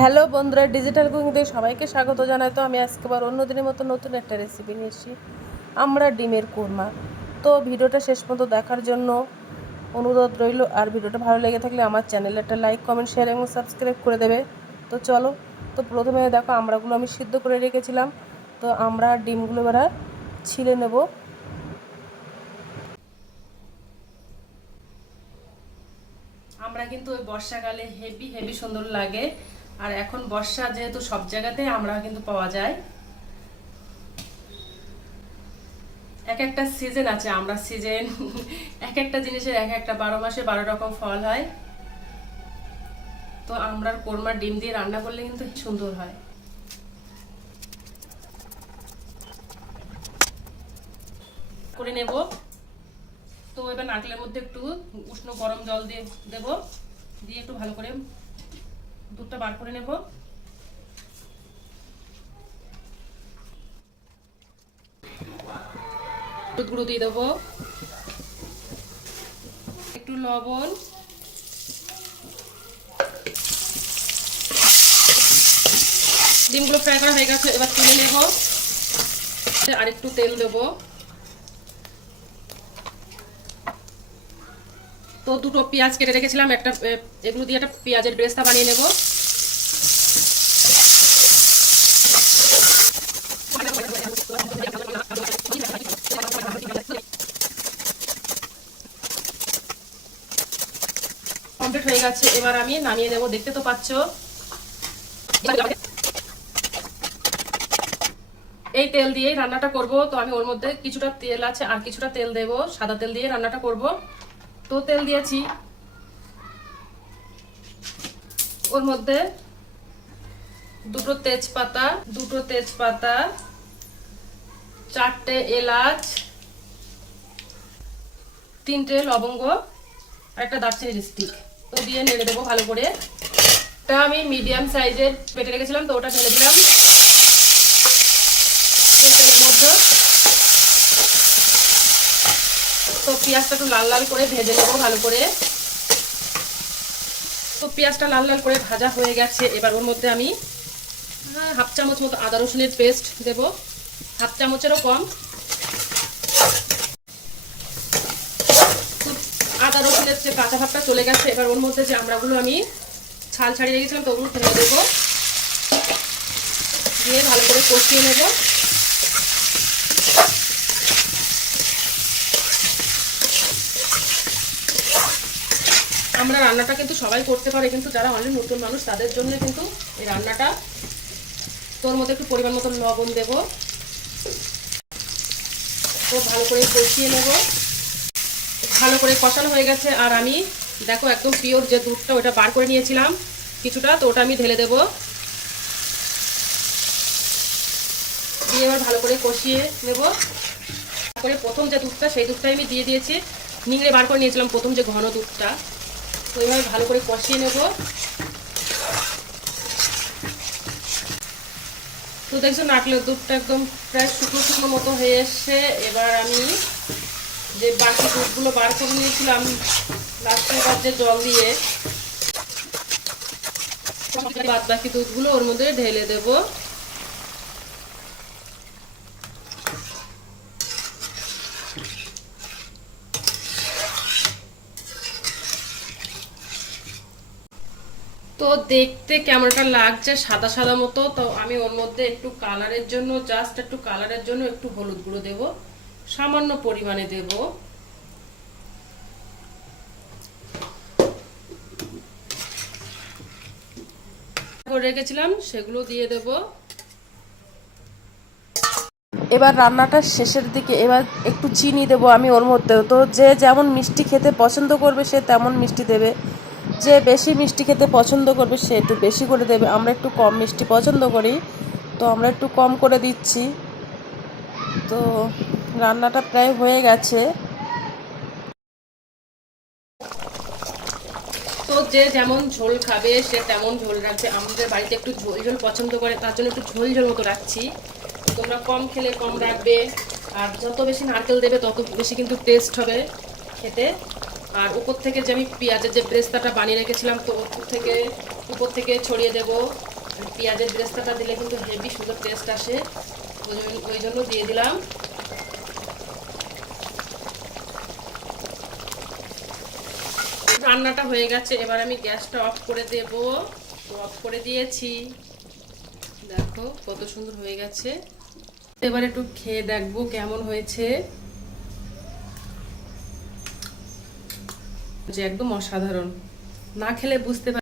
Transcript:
Hello বন্ধুরা digital cooking থেকে সবাইকে স্বাগত জানাই। তো আমি আজকে আবার অন্য দিনের মতো নতুন একটা রেসিপি নিয়ে এসেছি, আমরা ডিমের কোরমা। তো ভিডিওটা শেষ পর্যন্ত দেখার জন্য অনুরোধ রইল, আর ভিডিওটা ভালো লেগে থাকলে আমার চ্যানেলে একটা লাইক কমেন্ট শেয়ার এবং সাবস্ক্রাইব করে দেবে। তো চলো, তো প্রথমে দেখো আমড়াগুলো আমি সিদ্ধ করে রেখেছিলাম। তো আমরা ডিমগুলো এবার ছিলে নেব। আমরা কিন্তু ওই বর্ষাকালে হেভি হেভি সুন্দর লাগে। আর এখন বর্ষা যেহেতু সব জায়গাতে আমরা কিন্তু পাওয়া যায়। এক একটা সিজন আছে, আমরা সিজন এক একটা জিনিসের এক একটা বারো মাসে বারো রকম ফল হয়। তো আমরার কোরমার ডিম দিয়ে রান্না করলে কিন্তু সুন্দর হয়। করে নেব। তো এবার নারকেলের মধ্যে একটু উষ্ণ গরম জল দিয়ে দেব, দিয়ে একটু ভালো করে দুধটা বার করে নেব। দুধ গুঁড়ো দিয়ে দেবো। একটু লবণ। ডিমগুলো ফ্রাই করা হয়ে গেছে, এবার তুলে নেব। আর একটু তেল দেবো। তো দুটো পেঁয়াজ কেটে রেখেছিলাম, একটা এগুলো দিয়ে একটা পেঁয়াজের ব্রেস্তা বানিয়ে নেব। কমপ্লিট হয়ে গেছে, এবার আমি নামিয়ে নেব, দেখতে তো পাচ্ছ। এই তেল দিয়েই রান্নাটা করব, তো আমি ওর মধ্যে কিছুটা তেল আছে, আর কিছুটা তেল দেব, সাদা তেল দিয়ে রান্নাটা করব। তো তেল দিয়েছি। ওর মধ্যে দুটো তেজপাতা দুটো তেজপাতা, চারটে এলাচ, তিনটে লবঙ্গ একটা দারচিনি স্টিক তো দিয়ে নেড়ে দেবো ভালো করে। তা আমি মিডিয়াম সাইজের পেটে রেখেছিলাম, তো ওটা ঢেলে দিলাম এই তেলের মধ্যে তো পেঁয়াজটা একটু লাল লাল করে ভেজে নেব ভালো করে। তো পেঁয়াজটা লাল লাল করে ভাজা হয়ে গেছে। এবার ওর মধ্যে আমি হাফ চামচ মতো আদা রসুনের পেস্ট দেব। হাফ চামচেরও কম। আদা রসুনের যে কাঁচা ভাবটা চলে গেছে, এবার ওর মধ্যে যে আমড়াগুলো আমি ছাল ছাড়িয়ে রেখেছিলাম, তো ওগুলো ফেলে দেবো। দিয়ে ভালো করে কষিয়ে নেব আমরা রান্নাটা কিন্তু সবাই করতে পারে, কিন্তু যারা অনেক নতুন মানুষ, তাদের জন্য কিন্তু এই রান্নাটা তোর মধ্যে একটু পরিমাণ মতো লবণ দেব। তো ভালো করে কষিয়ে নেব। ভালো করে কষানো হয়ে গেছে, আর আমি দেখো একদম পিওর যে দুধটা ওটা বার করে নিয়েছিলাম কিছুটা, তো ওটা আমি ঢেলে দেব। দিয়ে এবার ভালো করে কষিয়ে নেব। করে প্রথম যে দুধটা, সেই দুধটাই আমি দিয়ে দিয়েছি। নিংড়ে বার করে নিয়েছিলাম প্রথম যে ঘন দুধটা। তো ভালো করে কষিয়ে নেব। তো দেখছ নারকেলের দুধটা একদম প্রায় শুকনো শুকনো মতো হয়ে এসছে। এবার আমি যে বাকি দুধগুলো বার করে নিয়েছিলাম লাস্টে এবার যে জল দিয়ে বাদ বাকি দুধগুলো ওর মধ্যে ঢেলে দেবো। তো দেখতে কেমনটা লাগছে, সাদা সাদা মতো। তো আমি ওর মধ্যে একটু কালারের জন্য জাস্ট একটু কালারের জন্য একটু হলুদ গুঁড়ো দেব। সামান্য পরিমাণে দেব। রেখেছিলাম, সেগুলো দিয়ে দেব। এবার রান্নাটার শেষের দিকে, এবার একটু চিনি দেবো আমি ওর মধ্যে তো যে যেমন মিষ্টি খেতে পছন্দ করবে, সে তেমন মিষ্টি দেবে। যে বেশি মিষ্টি খেতে পছন্দ করবে সে একটু বেশি করে দেবে। আমরা একটু কম মিষ্টি পছন্দ করি, তো আমরা একটু কম করে দিচ্ছি। তো রান্নাটা প্রায় হয়ে গেছে। তো যে যেমন ঝোল খাবে, সে তেমন ঝোল রাখছে আমাদের বাড়িতে একটু ঝোল ঝোল পছন্দ করে, তার জন্য একটু ঝোল ঝোল মতো রাখছি। তোমরা কম খেলে কম রাখবে, আর যত বেশি নারকেল দেবে, তত বেশি কিন্তু টেস্ট হবে খেতে। আর উপর থেকে যে আমি পেঁয়াজের যে ব্রেস্তাটা বানিয়ে রেখেছিলাম, তো উপর থেকে উপর থেকে ছড়িয়ে দেবো। পেঁয়াজের ব্রেস্তাটা দিলে কিন্তু হেভি সুন্দর টেস্ট আসে। ওই জন্য- দিয়ে দিলাম। রান্নাটা হয়ে গেছে, এবার আমি গ্যাসটা অফ করে দেব। তো অফ করে দিয়েছি। দেখো কত সুন্দর হয়ে গেছে। এবার একটু খেয়ে দেখব কেমন হয়েছে। যে একদম অসাধারণ। না খেলে বুঝতে